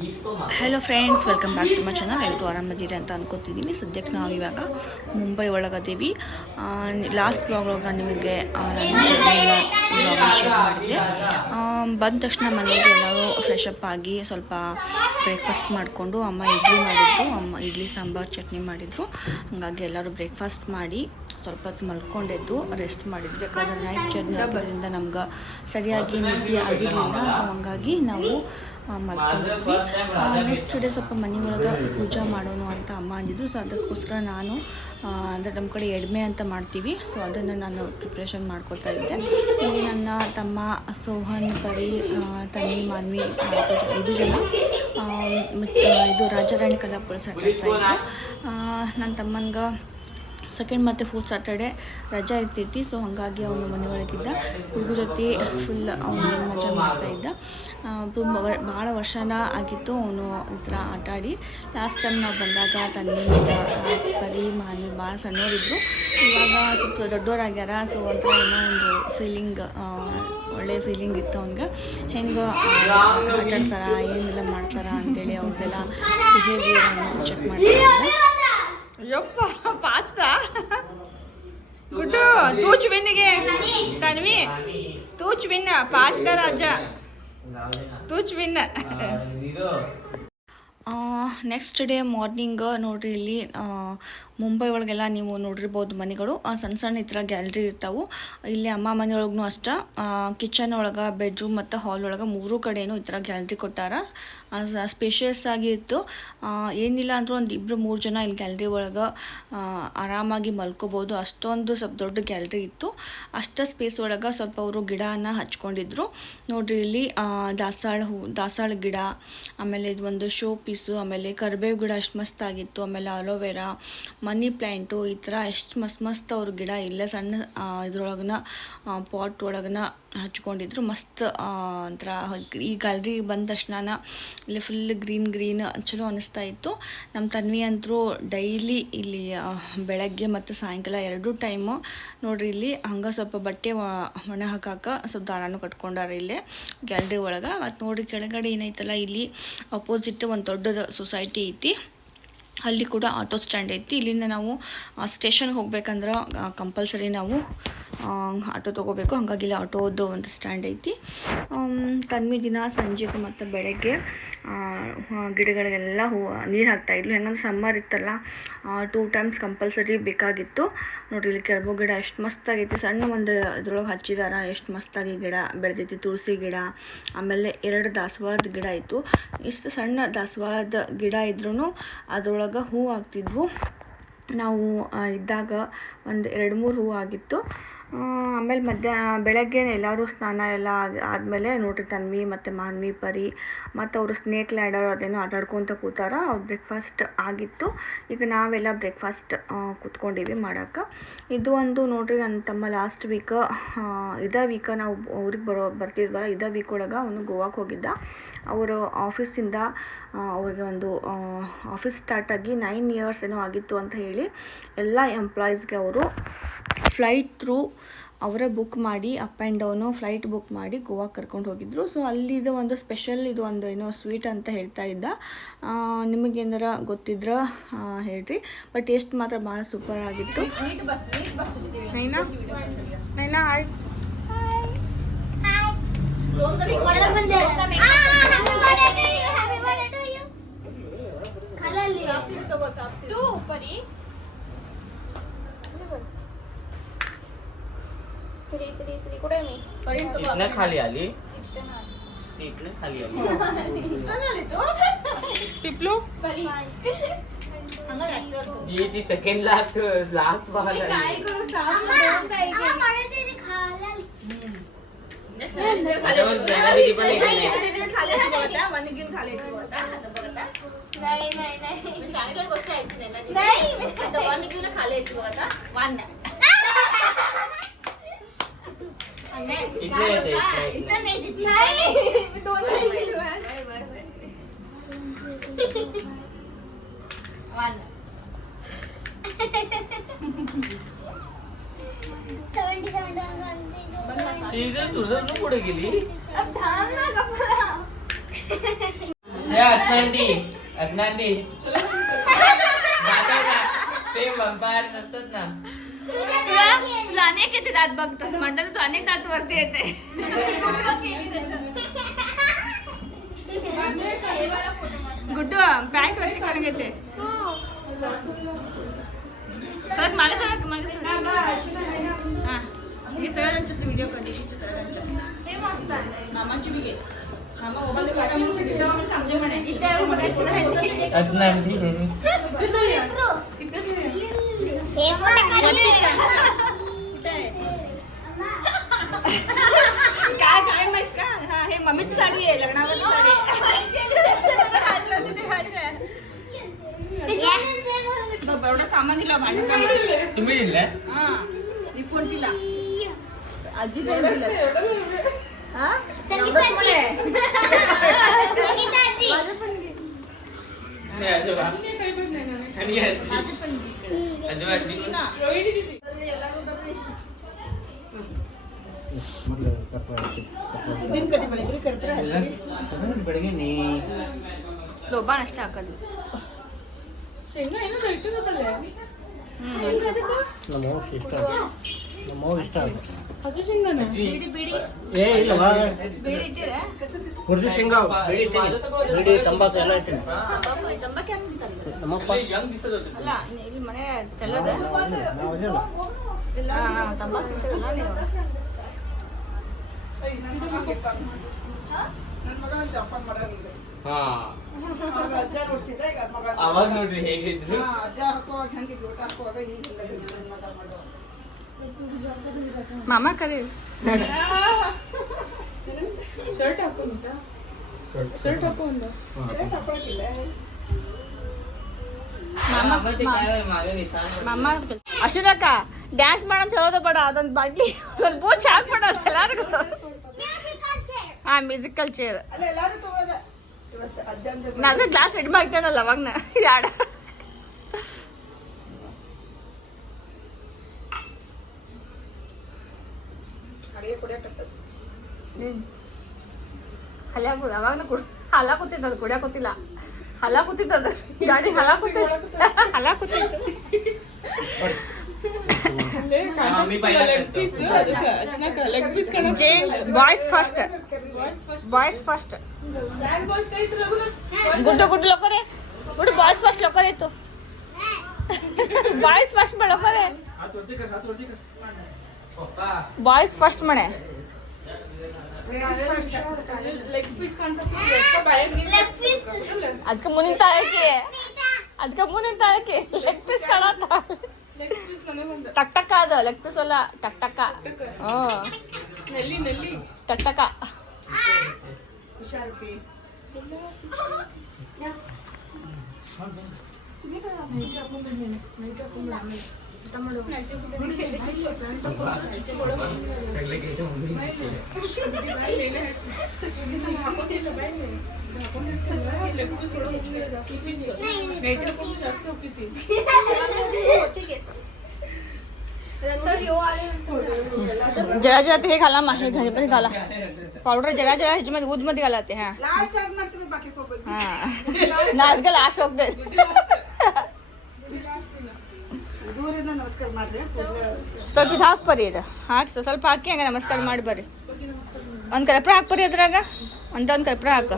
Hello friends, welcome back to my channel. ಎಲ್ಲರೂ ಆರಾಮದಿರಿ ಅಂತ ಅನ್ಕೋತಿದ್ದೀನಿ. ಸದ್ಯಕ್ಕೆ ನಾವು ಇವಾಗ ಮುಂಬೈ ಒಳಗದೀವಿ. ಲಾಸ್ಟ್ ಬ್ಲಾಗ್ ಒಳಗೆ ನಾನು ನಿಮಗೆ ನಾನು ಬ್ಲಾಗ್ನ ಶೇರ್ ಮಾಡಿದ್ದೆ. ಬಂದ ತಕ್ಷಣ ಮನೆಗೆ ಎಲ್ಲರೂ ಫ್ರೆಶ್ ಅಪ್ ಆಗಿ ಸ್ವಲ್ಪ ಬ್ರೇಕ್ಫಾಸ್ಟ್ ಮಾಡಿಕೊಂಡು ಅಮ್ಮ ಇಡ್ಲಿ ಮಾಡಿದ್ರು. ಅಮ್ಮ ಇಡ್ಲಿ ಸಾಂಬಾರು ಚಟ್ನಿ ಮಾಡಿದರು. ಹಾಗಾಗಿ ಎಲ್ಲರೂ ಬ್ರೇಕ್ಫಾಸ್ಟ್ ಮಾಡಿ ಸ್ವಲ್ಪ ಹೊತ್ತು ಮಲ್ಕೊಂಡಿದ್ದು ರೆಸ್ಟ್ ಮಾಡಿದ್ವಿ. ಬೇಕಾದ್ರೆ ನೈಟ್ ಜರ್ನಿ ಆಗೋದ್ರಿಂದ ನಮ್ಗೆ ಸರಿಯಾಗಿ ನಿದ್ದೆ ಆಗಿರಲಿಲ್ಲ. ಸೊ ಹಂಗಾಗಿ ನಾವು ಮಲ್ಕೊಂಡಿದ್ವಿ. ನೆಕ್ಸ್ಟ್ ಡೇ ಸ್ವಲ್ಪ ಮನೆ ಒಳಗೆ ಪೂಜೆ ಮಾಡೋಣ ಅಂತ ಅಮ್ಮ ಅಂದಿದ್ರು. ಸೊ ಅದಕ್ಕೋಸ್ಕರ ನಾನು ಅಂದರೆ ನಮ್ಮ ಕಡೆ ಎಡ್ಮೆ ಅಂತ ಮಾಡ್ತೀವಿ. ಸೊ ಅದನ್ನು ನಾನು ಪ್ರಿಪ್ರೇಷನ್ ಮಾಡ್ಕೋತಾ ಇದ್ದೆ. ಇಲ್ಲಿ ನನ್ನ ತಮ್ಮ ಸೋಹನ್, ಪರಿ, ತನ್ವಿ, ಮಾನ್ವಿ 5 ಜನ ಇದು ರಾಜಾರಾಣಿ ಕಲಾಪುರ ಆಟಾಡ್ತಾಯಿದ್ರು. ನನ್ನ ತಮ್ಮನಿಗೆ ಸೆಕೆಂಡ್ ಮತ್ತು 4th ಸ್ಯಾಟರ್ಡೆ ರಜಾ ಇರ್ತೈತಿ. ಸೊ ಹಾಗಾಗಿ ಅವನು ಮನೆಯೊಳಗಿದ್ದ ಹುಡುಗ ಜೊತೆ ಫುಲ್ ಅವನು ಮಜಾ ಮಾಡ್ತಾಯಿದ್ದ. ತುಂಬ ಭಾಳ ವರ್ಷನ ಆಗಿತ್ತು ಅವನು ಈ ಥರ ಆಟಾಡಿ. ಲಾಸ್ಟ್ ಟೈಮ್ ನಾವು ಬಂದಾಗ ತನ್ನಿ, ಪರಿ, ಮಾನ್ವಿ ಭಾಳ ಸಣ್ಣವರಿದ್ದರು. ಇವಾಗ ಸ್ವಲ್ಪ ದೊಡ್ಡವರಾಗ್ಯಾರ. ಸೊ ಒಂಥರ ಏನೋ ಒಂದು ಫೀಲಿಂಗ್, ಒಳ್ಳೆ ಫೀಲಿಂಗ್ ಇತ್ತು ಅವ್ನಿಗೆ. ಹೆಂಗೆ ಆಟಾಡ್ತಾರ, ಏನೆಲ್ಲ ಮಾಡ್ತಾರ ಅಂತೇಳಿ ಅವ್ರದ್ದೆಲ್ಲ ಬಿಹೇವಿಯರನ್ನು ಚೆಕ್ ಮಾಡ್ತಾ. ಯಪ್ಪ ಪಾಸ್ತಾ ಗುಡ್ಡು ತೂಚ್ ವಿನ್ನಿಗೆ ತನ್ವಿ ತೂಚ್ ವಿನ್ ಪಾಸ್ತಾ ರಾಜ ತೂಚ್ ವಿನ್. ನೆಕ್ಸ್ಟ್ ಡೇ ಮಾರ್ನಿಂಗ್ ನೋಡ್ರಿ, ಇಲ್ಲಿ ಮುಂಬೈ ಒಳಗೆಲ್ಲ ನೀವು ನೋಡಿರ್ಬೋದು ಮನೆಗಳು ಸಣ್ಣ ಸಣ್ಣ ಈ ಥರ ಗ್ಯಾಲರಿ ಇರ್ತಾವೆ. ಇಲ್ಲಿ ಅಮ್ಮ ಮನೆಯೊಳಗೂ ಅಷ್ಟೇ ಕಿಚನ್ ಒಳಗೆ, ಬೆಡ್ರೂಮ್ ಮತ್ತು ಹಾಲ್ ಒಳಗೆ 3 ಕಡೆಯೂ ಈ ಥರ ಗ್ಯಾಲರಿ ಕೊಟ್ಟಾರ. ಸ್ಪೇಷಿಯಸ್ ಆಗಿ ಇತ್ತು. ಏನಿಲ್ಲ ಅಂದರೂ ಒಂದು 2-3 ಜನ ಇಲ್ಲಿ ಗ್ಯಾಲರಿ ಒಳಗೆ ಆರಾಮಾಗಿ ಮಲ್ಕೋಬೋದು. ಅಷ್ಟೊಂದು ಸ್ವಲ್ಪ ದೊಡ್ಡ ಗ್ಯಾಲರಿ ಇತ್ತು. ಅಷ್ಟು ಸ್ಪೇಸ್ ಒಳಗೆ ಸ್ವಲ್ಪ ಅವರು ಗಿಡನ ಹಚ್ಕೊಂಡಿದ್ರು. ನೋಡ್ರಿ, ಇಲ್ಲಿ ದಾಸಾಳ ಗಿಡ, ಆಮೇಲೆ ಇದು ಒಂದು ಶೋ ಪೀಸು, ಆಮೇಲೆ ಕರಿಬೇವು ಗಿಡ ಎಷ್ಟು ಮಸ್ತಾಗಿತ್ತು, ಆಮೇಲೆ ಅಲೋವೆರಾ, ಮನಿ ಪ್ಲ್ಯಾಂಟು, ಈ ಥರ ಎಷ್ಟು ಮಸ್ತ್ ಅವ್ರ ಗಿಡ ಇಲ್ಲೇ ಸಣ್ಣ ಇದ್ರೊಳಗನ ಪಾಟ್ ಒಳಗನ ಹಚ್ಕೊಂಡಿದ್ರು. ಮಸ್ತ್ ಒಂಥರ ಈ ಗ್ಯಾಲ್ರಿ ಬಂದ ತಕ್ಷಣ ಇಲ್ಲಿ ಫುಲ್ ಗ್ರೀನ್ ಚಲೋ ಅನಿಸ್ತಾ ಇತ್ತು. ನಮ್ಮ ತನ್ವಿ ಅಂತರೂ ಡೈಲಿ ಇಲ್ಲಿ ಬೆಳಗ್ಗೆ ಮತ್ತು ಸಾಯಂಕಾಲ 2 ಟೈಮು ನೋಡ್ರಿ ಇಲ್ಲಿ ಹಂಗೆ ಸ್ವಲ್ಪ ಬಟ್ಟೆ ಒಣ ಹಾಕಾಕ ಸ್ವಲ್ಪ ದಾರಾನು ಕಟ್ಕೊಂಡಾರ ಇಲ್ಲೇ ಗ್ಯಾಲ್ರಿ ಒಳಗೆ. ಮತ್ತು ನೋಡ್ರಿ ಕೆಳಗಡೆ ಏನೈತಲ್ಲ, ಇಲ್ಲಿ ಅಪೋಸಿಟ್ ಒಂದು ದೊಡ್ಡದ ಸೊಸೈಟಿ ಐತಿ. ಅಲ್ಲಿ ಕೂಡ ಆಟೋ ಸ್ಟ್ಯಾಂಡ್ ಐತಿ. ಇಲ್ಲಿಂದ ನಾವು ಸ್ಟೇಷನ್ಗೆ ಹೋಗ್ಬೇಕಂದ್ರೆ ಕಂಪಲ್ಸರಿ ನಾವು ಆಟೋ ತೊಗೋಬೇಕು. ಹಾಗಾಗಿ ಇಲ್ಲಿ ಆಟೋದು ಒಂದು ಸ್ಟ್ಯಾಂಡ್ ಐತಿ. ತನ್ವಿ ದಿನ ಸಂಜೆಗೆ ಮತ್ತು ಬೆಳಗ್ಗೆ ಗಿಡಗಳಿಗೆಲ್ಲ ನೀರು ಹಾಕ್ತಾಯಿದ್ಲು. ಹೆಂಗಂದ್ರೆ ಸಮ್ಮರ್ ಇತ್ತಲ್ಲ, 2 ಟೈಮ್ಸ್ ಕಂಪಲ್ಸರಿ ಬೇಕಾಗಿತ್ತು. ನೋಡಿರಿ, ಇಲ್ಲಿ ಕೆರಬೋ ಗಿಡ ಎಷ್ಟು ಮಸ್ತಾಗೈತಿ. ಸಣ್ಣ ಒಂದು ಇದ್ರೊಳಗೆ ಹಚ್ಚಿದಾರ, ಎಷ್ಟು ಮಸ್ತಾಗಿ ಗಿಡ ಬೆಳೆದೈತಿ. ತುಳಸಿ ಗಿಡ, ಆಮೇಲೆ 2 ದಾಸವಾಳದ ಗಿಡ ಇತ್ತು. ಇಷ್ಟು ಸಣ್ಣ ದಾಸವಾಳದ ಗಿಡ ಇದ್ರೂ ಅದರೊಳಗೆ ಹೂ ಆಗ್ತಿದ್ವು. ನಾವು ಇದ್ದಾಗ ಒಂದು 2-3 ಹೂ ಆಗಿತ್ತು. ಆಮೇಲೆ ಬೆಳಗ್ಗೆ ಎಲ್ಲರೂ ಸ್ನಾನ ಎಲ್ಲ ಆದಮೇಲೆ ನೋಡ್ರಿ, ತನ್ವಿ ಮತ್ತು ಮಾನ್ವಿ, ಪರಿ ಮತ್ತು ಅವರು ಸ್ನೇಕ್ ಲ್ಯಾಡರ್ ಅದೇನೋ ಆಟಾಡ್ಕೊತ ಕೂತಾರ. ಅವ್ರು ಬ್ರೇಕ್ಫಾಸ್ಟ್ ಆಗಿತ್ತು. ಈಗ ನಾವೆಲ್ಲ ಬ್ರೇಕ್ಫಾಸ್ಟ್ ಕೂತ್ಕೊಂಡಿವಿ ಮಾಡೋಕ್ಕೆ. ಇದು ಒಂದು ನೋಡ್ರಿ, ನನ್ನ ತಮ್ಮ ಲಾಸ್ಟ್ ವೀಕ್ ಇದೇ ವೀಕ ನಾವು ಊರಿಗೆ ಬರ್ತಿದ್ವಲ್ಲ, ಇದೇ ವೀಕ್ ಒಳಗೆ ಅವನು ಗೋವಾಕ್ಕೆ ಹೋಗಿದ್ದ. ಅವರು ಆಫೀಸಿಂದ ಅವ್ರಿಗೆ ಒಂದು ಆಫೀಸ್ ಸ್ಟಾರ್ಟಾಗಿ 9 ಇಯರ್ಸ್ ಏನೋ ಆಗಿತ್ತು ಅಂತ ಹೇಳಿ ಎಲ್ಲ ಎಂಪ್ಲಾಯೀಸ್ಗೆ ಅವರು ಫ್ಲೈಟ್ ಥ್ರೂ ಅವರೇ ಬುಕ್ ಮಾಡಿ up and down flight book ಮಾಡಿ ಗೋವಾಕ್ಕೆ ಕರ್ಕೊಂಡು ಹೋಗಿದ್ರು. ಸೊ ಅಲ್ಲಿದು ಒಂದು ಸ್ಪೆಷಲ್ ಇದು ಒಂದು ಏನೋ ಸ್ವೀಟ್ ಅಂತ ಹೇಳ್ತಾ ಇದ್ದ. ನಿಮಗೇನಾರ ಗೊತ್ತಿದ್ರೆ ಹೇಳ್ರಿ. ಬಟ್ ಟೇಸ್ಟ್ ಮಾತ್ರ ಭಾಳ ಸೂಪರ್ ಆಗಿತ್ತು. इतना खाली आली इतना खाली आली टिपलो ये थी सेकंड लास्ट बार काय करू साफ काय दीदी खाला दीदी पण खाले बघता मन घेऊन खाले बघता नाही नाही नाही मी सांगितलं गोष्ट ऐकते नाही ना नाही आता मन घेऊन खाले बघता वान नाही इकडे येते इकडे नाही देती नाही मी 2 टाइम केलं बाय बाय वान 77 तुझं पुढे गेली अब थांब ना कपडा यार अदनांडी ते वंपायर नसतात ना. तुला अनेक येते दात बघ तसं म्हणतात तू अनेक दात वरती येते. गुड्डू पॅन्ट वरती करून घेते. सर मला सर हा हे सरांचे व्हिडिओ कधी सरांच्या हे मस्त आहे. मामाची बी घे. मामा मोबाईल काढा म्हणून तिथे समजे म्हणे इथे बघायची नाही. अदनांडी काय काय माहित का हा हे मम्मीची साडी आहे लग्नावरची साडी बघ एवढं सामान दिलं भांडी सामान तुम्ही दिले हा रिपोर्ट दिला आजी काय दिलं हा एवढंच पण आहे. नाही आजोबा आणि आजी पण दिली. आजोबाची ना. ಬೆಳಗ್ಗೆ ನೀ ಲೋಬಾನ್ ಅಷ್ಟೇ ಹಾಕೋದು ನಮ್ಮವ್ವ ಇಷ್ಟ ಬಿಡಿ ಬಿಡಿ ಏ ಇಲ್ಲವಾ ಬಿಡಿ ಇಟ್ಟಿರ ಹುರ್ದು ಶೇಂಗಾ ಬಿಡಿ ತಂಬಾಕು ಎಲ್ಲ ಇಟ್ಟಿನಿ ತಂಬಾಕಿ ಹಾಕ್ಬಿಡ್ತಾರಲ್ಲ ನಮ್ಮಪ್ಪ ಅಲ್ಲ ಇಲ್ಲಿ ಮನೆ ಚೆಲ್ಲದ ಇಲ್ಲ ತಂಬಾಕು ಇಟ್ಟಿರಲ್ಲ ನೀವು ಹಾ ಅವಾಗ ನೋಡ್ರಿ ಹೇಗಿದ್ರು ಮಾಮಾ ಕರೆ ಶರ್ಟ್ ಹಾಕೊಂಡ ಶರ್ಟ್ ಹಾಕೊಂಡ ಮಾಮ ಅಶೋಕ ಡ್ಯಾನ್ಸ್ ಮಾಡಂತ ಹೇಳೋದು ಬೇಡ ಅದೊಂದು ಬಾಟ್ಲಿ ಸ್ವಲ್ಪ ಪೂಜೆ ಹಾಕ್ಬಿಡೋದು ಎಲ್ಲರಿಗೂ ಹಾ ಮ್ಯೂಸಿಕಲ್ ಚೇರ್ ನಾನು ಗ್ಲಾಸ್ ರೆಡಿ ಮಾಡ್ತೇನಲ್ಲ ಅವಾಗ ನಾ ಯಾಡ ಹಲ್ಯಾಗ ಅವಾಗ ಹಲ ಕೂತಿದ್ದ ಅದು ಕುಡಿಯಾಕ ಕೂತಿಲ್ಲ ಹಲ ಕೂತಿದ್ದದ ಗಾಡಿ ಹಲ ಕೂತಿತ್ತು ಹಲ ಕೂತಿತ್ತು ಲೆಗ್ ಪೀಸ್ ಕಣ James boys first boys first Guddu Guddu लोक रे गुड्डू बॉयज फर्स्ट लोक रे तू बॉयज फर्स्ट पण लोक रे बॉयज फर्स्ट म्हणे ಲೆಗ್ ಪೀಸ್ ಕಾಣಿಸುತ್ತೆ ಅದಕ್ಕೆ ಮುಂದಿನ ತಾಳಕ್ಕೆ ಅದಕ್ಕೆ ಮುಂದಿನ ತಾಳಕ್ಕೆ ಲೆಗ್ ಪೀಸ್ ಕಾಣತ್ತ ಲೆಗ್ ಪೀಸ್ ನನಗೆ ಬಂದ ಟಕ್ ಟಕ್ ಅದು ಲೆಗ್ ಪೀಸ್ ಅಲ್ಲ ಟಕ್ ಟಕ್ಕ ಹ್ಞೂ ನೆಲ್ಲಿ ನೆಲ್ಲಿ ಟಕ್ ಟಕ್ಕ ಲೆಗ್ ಪೀಸ್ ಒಳಗೆ ಜಾಸ್ತಿ ಪೀಸ್ ನೈಟ್ ಹಾಕೊಂಡು ಜಾಸ್ತಿ ಹೋಗ್ತೈತಿ जरा जरा ते हे घाला मा हे घरी घाला पावडर जरा जरा ह्याच्यामध्ये दूध मध्ये घाला ते हा हा ನಾಲ್ಕ ಲಾಸ್ಟ್ ಹೋಗ್ತದೆ ಸ್ವಲ್ಪ ಇದು ಹಾಕಿ ಬರ್ರಿ ಇದು ಹಾಕಿ ಸ್ವಲ್ಪ ಹಾಕಿ ಹಂಗೆ ನಮಸ್ಕಾರ ಮಾಡಿ ಬರ್ರಿ ಒಂದು ಕರ್ಪೂರ ಹಾಕಿ ಬರ್ರಿ ಅದ್ರಾಗ ಒಂದು ಕರ್ಪೂರ ಹಾಕ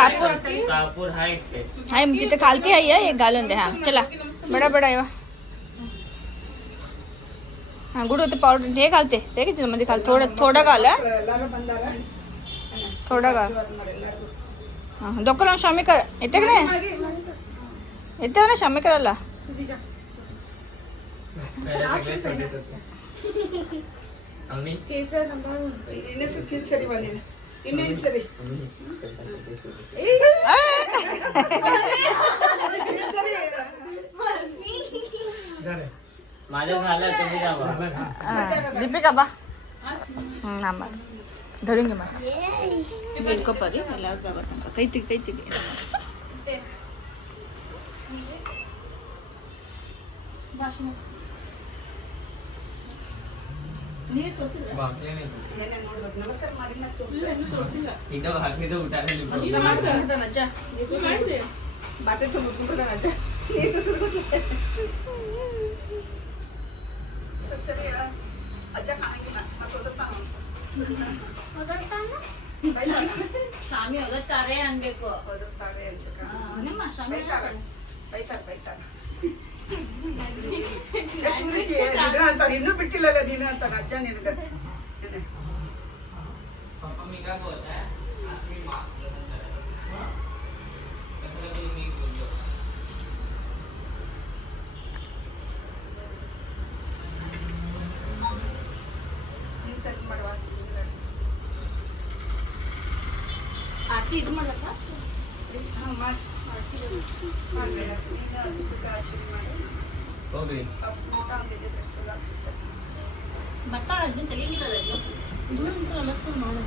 कापूर कापूर हाय हाय तिथे खालती आहे एक घालून दे हा चला बडा बडा आहे हा गुड होतं पावडर हे घालते ते की त्यामध्ये घाल थोडं घाल थोडं घाल हां दोघं शामी कर येते का नाही येते ना शामी करायला आम्ही माझं झालं तुम्ही जावा दीपिका बा ನಮ್ಮ ಧರಿಂಗೆ ಮಾ ಬೇಡ್ಕೊಪ್ಪರಿ ಎಲ್ಲರೂ ಬಗತ್ತಂತ ಕೈ ತೆಗಿ ನೀರು ತೋರಿಸಿದ್ರೆ ನಮಸ್ಕಾರ ಮಾಡಿ ಇಲ್ಲ, ಇನ್ನೂ ತೋರಿಸಿಲ್ಲ. ಊಟ ಊಟ ಮಾಡ್ದೆ? ಅಜ್ಜ ಊಟ ಮಾಡಿದೆ? ಬಾತೆ ತುಂಬಿಟ್ಬಿಡ್ತಾನ ಅಜ್ಜ ನೀರು ಸರಿ ಅಜ್ಜ ಕಾಣಂಗಿಲ್ಲ ಮತ್ತೆ ಓದುತ್ತಾನ ಸ್ವಾಮಿ ಓದುತ್ತಾರೆ ಅನ್ಬೇಕು. ಓದುತ್ತಾರೆ ನಿಮ್ಮ ಸ್ವಾಮಿ ಬೈತಾರೆ ಅಂತಾರೆ ಇನ್ನೂ ಬಿಟ್ಟಿಲ್ಲಲ್ಲ ನೀನು ಅಂತಾನ ಅಜ್ಜ ನಿನಗ ಸೆಟ್ ಮಾಡುವ ಆರತಿ ಇದು ಮಾಡ್ಬೇಕಾ? ಹೋಗ್ರಿ ಬರ್ತಾಳ ಅಜ್ಜನ್ ತಲೆಗಿರಲ್ಲ ನಮಸ್ಕಾರ ಮಾಡು.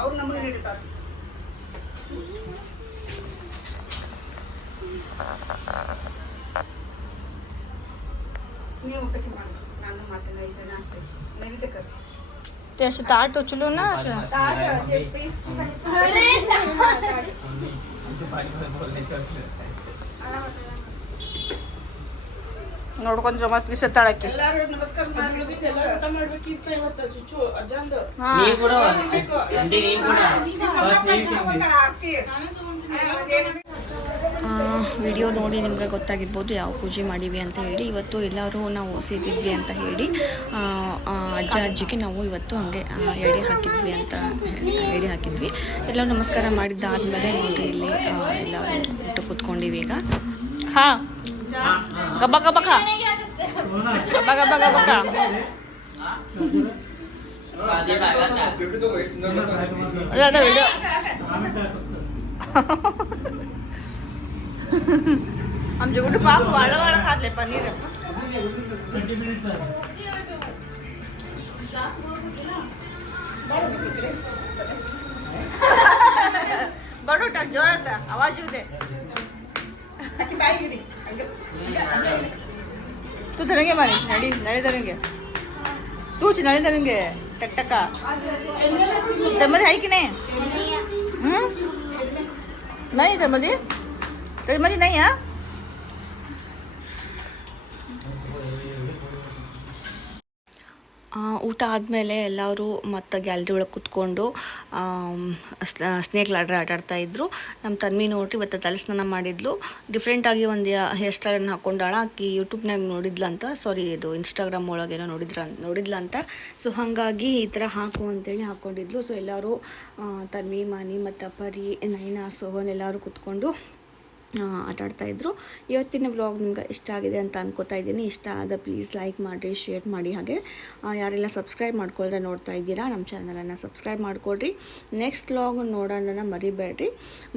ಅವ್ರು ನಮಗೆ ನೀಡುತ್ತಾರೆ ನೀವು ಊಟಕ್ಕೆ ಮಾಡಿ ನಾನು ಮಾಡ್ತೇನೆ 5 ಜನ ಆಗ್ತೇವೆ ನೈವೇದ್ಯಕ್ಕೆ ते असे ताट उचलू ना असं ನೋಡ್ಕೊಂಡು ಜಮತ್ ಪೀಸ್ ತಾಳಕ್ಕೆ ಎಲ್ಲರೂ ನಮಸ್ಕಾರ ಮಾಡಿ ಎಲ್ಲರೂ ಊಟ ಮಾಡ್ಬೇಕಿತ್ತು ಇವತ್ತು ಚುಚ್ಚು ಅಜ್ಜಂದು. ನೀ ಕೂಡ ನೀ ಕೂಡ ಫಸ್ಟ್ ನೀ ನಾನೇ ತಗೊಂತೀನಿ. ವಿಡಿಯೋ ನೋಡಿ ನಿಮಗೆ ಗೊತ್ತಾಗಿರ್ಬೋದು ಯಾವ ಪೂಜೆ ಮಾಡೀವಿ ಅಂತ ಹೇಳಿ. ಇವತ್ತು ಎಲ್ಲರೂ ನಾವು ಸೇರಿದ್ವಿ ಅಂತ ಹೇಳಿ ಅಜ್ಜ ಅಜ್ಜಿಗೆ ನಾವು ಇವತ್ತು ಹಂಗೆ ಎಡೆ ಹಾಕಿದ್ವಿ ಎಲ್ಲರೂ ನಮಸ್ಕಾರ ಮಾಡಿದ್ದಾದ್ಮೇಲೆ ನೋಡಿರಿ ಇಲ್ಲಿ ಎಲ್ಲರೂ ಊಟ ಕೂತ್ಕೊಂಡಿವಿ ಈಗ. खा गब्बा गब्बा खा गब्बा गब्बा गब्बा खा दादा व्हिडिओ आमचे कुठे बाप वाळा खाल्ले पनीर बड़ो टाक जोरात आवाज येऊ दे तू धरेंगे मारी नळी धरेंगे तूच नळी धरेंगे टकटका त्यामध्ये आहे की नाही नाही त्यामध्ये नाही हा ಊಟ ಆದಮೇಲೆ ಎಲ್ಲರೂ ಮತ್ತು ಗ್ಯಾಲರಿ ಒಳಗೆ ಕೂತ್ಕೊಂಡು ಸ್ನೇಕ್ ಲಾಡ್ರ್ ಆಟಾಡ್ತಾಯಿದ್ರು. ನಮ್ಮ ತನ್ವಿ ನೋಡ್ರಿ ಇವತ್ತು ತಲೆ ಸ್ನಾನ ಮಾಡಿದ್ಲು. ಡಿಫ್ರೆಂಟಾಗಿ ಒಂದು ಹೇರ್ ಸ್ಟೈಲನ್ನು ಹಾಕ್ಕೊಂಡಾಳ. ಆಕಿ ಯೂಟ್ಯೂಬ್ನಾಗ ನೋಡಿದ್ಲಂತ, ಸಾರಿ ಇದು ಇನ್ಸ್ಟಾಗ್ರಾಮ್ ಒಳಗೇನೋ ನೋಡಿದ್ಲಂತ. ಸೊ ಹಾಗಾಗಿ ಈ ಥರ ಹಾಕು ಅಂತೇಳಿ ಹಾಕ್ಕೊಂಡಿದ್ಲು. ಸೊ ಎಲ್ಲರೂ ತನ್ವಿ, ಮಾನಿ ಮತ್ತು ಪರಿ, ನೈನಾ, ಸೋಹನ್ ಎಲ್ಲರೂ ಕೂತ್ಕೊಂಡು ಆಟಾಡ್ತಾಯಿದ್ರು. ಇವತ್ತಿನ ವ್ಲಾಗ್ ನಿಮ್ಗೆ ಇಷ್ಟ ಆಗಿದೆ ಅಂತ ಅನ್ಕೋತಾ ಇದ್ದೀನಿ. ಇಷ್ಟ ಆದ ಪ್ಲೀಸ್ ಲೈಕ್ ಮಾಡಿರಿ, ಶೇರ್ ಮಾಡಿ. ಹಾಗೆ ಯಾರೆಲ್ಲ ಸಬ್ಸ್ಕ್ರೈಬ್ ಮಾಡ್ಕೊಳ್ದೆ ನೋಡ್ತಾ ಇದ್ದೀರಾ ನಮ್ಮ ಚಾನಲನ್ನು ಸಬ್ಸ್ಕ್ರೈಬ್ ಮಾಡ್ಕೊಳ್ರಿ. ನೆಕ್ಸ್ಟ್ ವ್ಲಾಗ್ ನೋಡೋದನ್ನು ಮರಿಬೇಡ್ರಿ.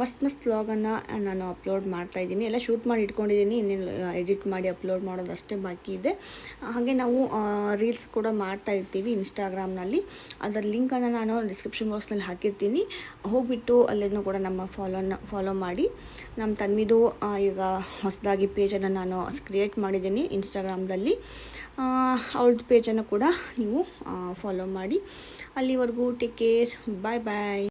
ಮಸ್ತ್ ವ್ಲಾಗನ್ನು ನಾನು ಅಪ್ಲೋಡ್ ಮಾಡ್ತಾಯಿದ್ದೀನಿ. ಎಲ್ಲ ಶೂಟ್ ಮಾಡಿ ಇಟ್ಕೊಂಡಿದ್ದೀನಿ, ಇನ್ನೇನು ಎಡಿಟ್ ಮಾಡಿ ಅಪ್ಲೋಡ್ ಮಾಡೋದು ಅಷ್ಟೇ ಬಾಕಿ ಇದೆ. ಹಾಗೆ ನಾವು ರೀಲ್ಸ್ ಕೂಡ ಮಾಡ್ತಾ ಇರ್ತೀವಿ ಇನ್ಸ್ಟಾಗ್ರಾಮ್ನಲ್ಲಿ. ಅದರ ಲಿಂಕನ್ನು ನಾನು ಡಿಸ್ಕ್ರಿಪ್ಷನ್ ಬಾಕ್ಸ್ನಲ್ಲಿ ಹಾಕಿರ್ತೀನಿ. ಹೋಗಿಬಿಟ್ಟು ಅಲ್ಲೇನೂ ಕೂಡ ನಮ್ಮ ಫಾಲೋ ಮಾಡಿ. ನಮ್ಮ ತನ್ವಿದು ಈಗ ಹೊಸದಾಗಿ ಪೇಜನ್ನು ನಾನು ಕ್ರಿಯೇಟ್ ಮಾಡಿದ್ದೀನಿ ಇನ್ಸ್ಟಾಗ್ರಾಮ್ದಲ್ಲಿ. ಅವಳದ್ದು ಪೇಜನ್ನು ಕೂಡ ನೀವು ಫಾಲೋ ಮಾಡಿ. ಅಲ್ಲಿವರೆಗೂ ಟೇಕ್ ಕೇರ್, ಬಾಯ್ ಬಾಯ್.